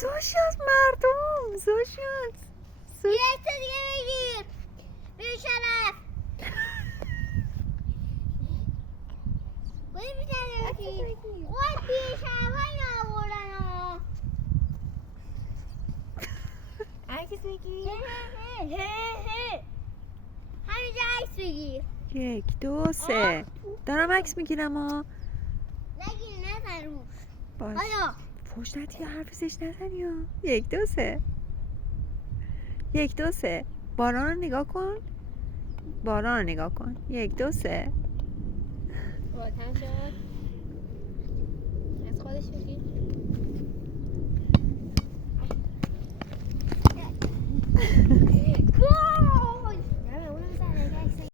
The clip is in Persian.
زوشیاز مردم زوشیاز یک تا دیگه بگیر بیشرف باید بیشرف بگیر باید بیشرف های نابودن ها عکس بگیر همینجا عکس بگیر 1 2 3 دارم عکس میگیرم ها نگیر نزن روش باش آیا فوش ندی یا حرف زشت نزنی ها 1 2 3 1 2 3 باران رو نگاه کن باران رو نگاه کن 1 2 3 روشن شد از خودش بگیر گل